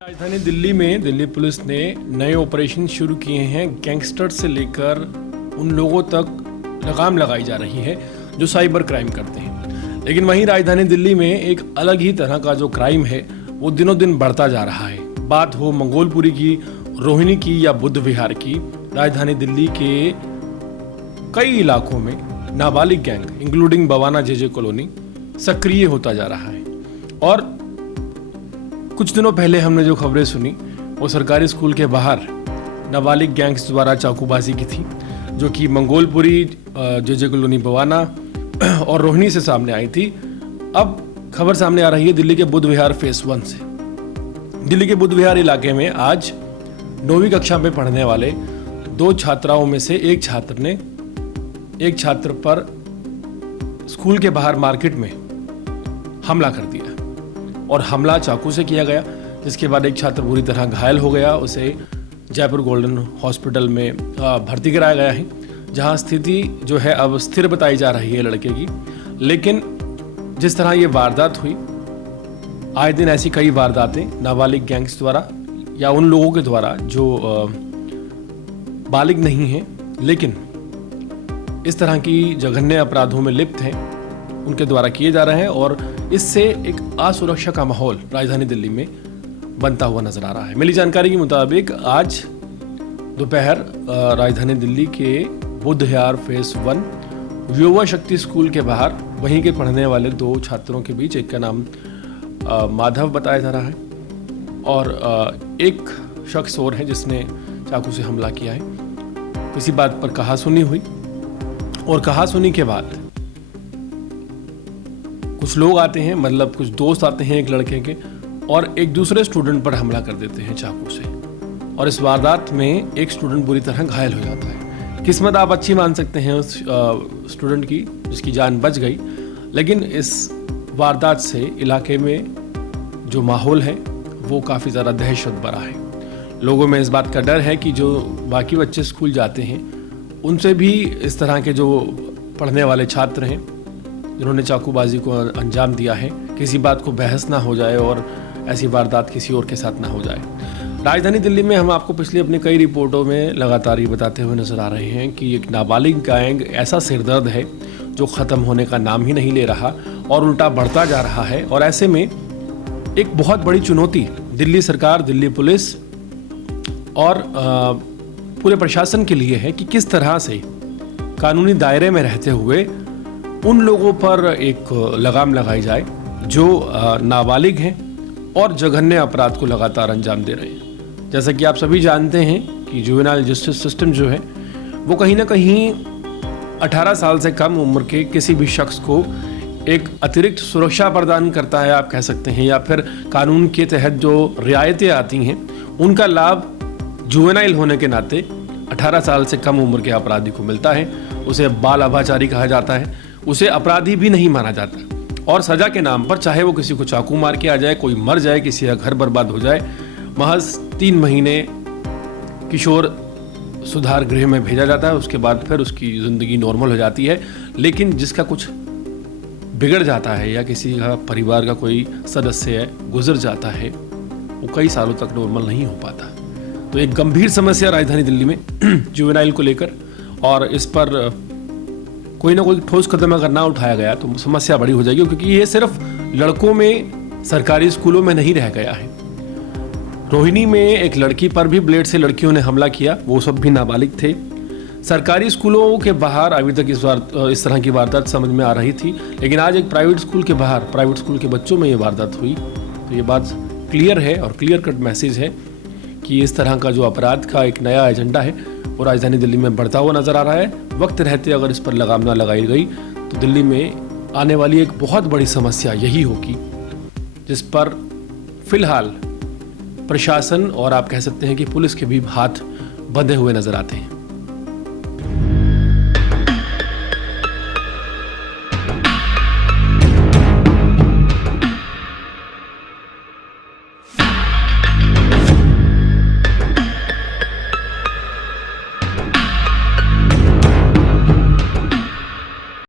राजधानी दिल्ली में दिल्ली पुलिस ने नए ऑपरेशन शुरू किए हैं। गैंगस्टर से लेकर उन लोगों तक लगाम लगाई जा रही है जो साइबर क्राइम करते हैं। लेकिन वहीं राजधानी दिल्ली में एक अलग ही तरह का जो क्राइम है वो दिनों दिन बढ़ता जा रहा है। बात हो मंगोलपुरी की, रोहिणी की या बुद्ध विहार की, राजधानी दिल्ली के कई इलाकों में नाबालिग gang including Bawana JJ colony सक्रिय होता जा रहा है। और कुछ दिनों पहले हमने जो खबरें सुनी वो सरकारी स्कूल के बाहर नाबालिग गैंग्स द्वारा चाकूबाजी की थी, जो कि मंगोलपुरी, जेजे कॉलोनी, बवाना और रोहिणी से सामने आई थी। अब खबर सामने आ रही है दिल्ली के बुद्ध विहार फेस 1 से। दिल्ली के बुद्ध विहार इलाके में आज 9वीं कक्षा में पढ़ने वाले 2 छात्राओं में से एक छात्र ने एक छात्र पर स्कूल के बाहर मार्केट में हमला कर दिया और हमला चाकू से किया गया, जिसके बाद एक छात्र बुरी तरह घायल हो गया। उसे जयपुर गोल्डन हॉस्पिटल में भर्ती कराया गया है, जहां स्थिति जो है अब स्थिर बताई जा रही है लड़के की। लेकिन जिस तरह ये वारदात हुई, आए दिन ऐसी कई वारदातें नाबालिग गैंग्स द्वारा या उन लोगों के द्वारा जो बालिग नहीं हैं लेकिन इस तरह की जघन्य अपराधों में लिप्त हैं, उनके द्वारा किए जा रहे हैं। और इससे एक असुरक्षा का माहौल राजधानी दिल्ली में बनता हुआ नजर आ रहा है। मिली जानकारी के मुताबिक आज दोपहर राजधानी दिल्ली के बुद्ध विहार फेस 1 युवा शक्ति स्कूल के बाहर वहीं के पढ़ने वाले 2 छात्रों के बीच, एक का नाम माधव बताया जा रहा है और एक शख्स और है जिसने चाकू से हमला किया है। किसी बात पर कहासुनी हुई और कहासुनी के बाद कुछ लोग आते हैं, मतलब कुछ दोस्त आते हैं एक लड़के के, और एक दूसरे स्टूडेंट पर हमला कर देते हैं चाकू से। और इस वारदात में एक स्टूडेंट बुरी तरह घायल हो जाता है। किस्मत आप अच्छी मान सकते हैं उस स्टूडेंट की, जिसकी जान बच गई। लेकिन इस वारदात से इलाके में जो माहौल है वो काफ़ी ज़्यादा दहशत भरा है। लोगों में इस बात का डर है कि जो बाकी बच्चे स्कूल जाते हैं उनसे भी इस तरह के जो पढ़ने वाले छात्र हैं जिन्होंने चाकूबाजी को अंजाम दिया है, किसी बात को बहस ना हो जाए और ऐसी वारदात किसी और के साथ ना हो जाए। राजधानी दिल्ली में हम आपको पिछली अपनी कई रिपोर्टों में लगातार ये बताते हुए नजर आ रहे हैं कि एक नाबालिग गैंग ऐसा सिरदर्द है जो ख़त्म होने का नाम ही नहीं ले रहा और उल्टा बढ़ता जा रहा है। और ऐसे में एक बहुत बड़ी चुनौती दिल्ली सरकार, दिल्ली पुलिस और पूरे प्रशासन के लिए है कि किस तरह से कानूनी दायरे में रहते हुए उन लोगों पर एक लगाम लगाई जाए जो नाबालिग हैं और जघन्य अपराध को लगातार अंजाम दे रहे हैं। जैसा कि आप सभी जानते हैं कि जुवेनाइल जस्टिस सिस्टम जो है वो कहीं ना कहीं 18 साल से कम उम्र के किसी भी शख्स को एक अतिरिक्त सुरक्षा प्रदान करता है, आप कह सकते हैं, या फिर कानून के तहत जो रियायतें आती हैं उनका लाभ जुवेनाइल होने के नाते 18 साल से कम उम्र के अपराधी को मिलता है। उसे बाल अभाचारी कहा जाता है, उसे अपराधी भी नहीं माना जाता। और सजा के नाम पर चाहे वो किसी को चाकू मार के आ जाए, कोई मर जाए, किसी का घर बर्बाद हो जाए, महज 3 महीने किशोर सुधार गृह में भेजा जाता है। उसके बाद फिर उसकी ज़िंदगी नॉर्मल हो जाती है। लेकिन जिसका कुछ बिगड़ जाता है या किसी का परिवार का कोई सदस्य गुजर जाता है, वो कई सालों तक नॉर्मल नहीं हो पाता। तो एक गंभीर समस्या राजधानी दिल्ली में जुवेनाइल को लेकर, और इस पर कोई ना कोई ठोस कदम अगर ना उठाया गया तो समस्या बड़ी हो जाएगी, क्योंकि ये सिर्फ लड़कों में सरकारी स्कूलों में नहीं रह गया है। रोहिणी में एक लड़की पर भी ब्लेड से लड़कियों ने हमला किया, वो सब भी नाबालिग थे। सरकारी स्कूलों के बाहर अभी तक इस तरह की वारदात समझ में आ रही थी, लेकिन आज एक प्राइवेट स्कूल के बाहर प्राइवेट स्कूल के बच्चों में ये वारदात हुई। तो ये बात क्लियर है और क्लियर कट मैसेज है कि इस तरह का जो अपराध का एक नया एजेंडा है वो राजधानी दिल्ली में बढ़ता हुआ नजर आ रहा है। वक्त रहते अगर इस पर लगाम ना लगाई गई तो दिल्ली में आने वाली एक बहुत बड़ी समस्या यही होगी, जिस पर फिलहाल प्रशासन और आप कह सकते हैं कि पुलिस के भी हाथ बंधे हुए नजर आते हैं।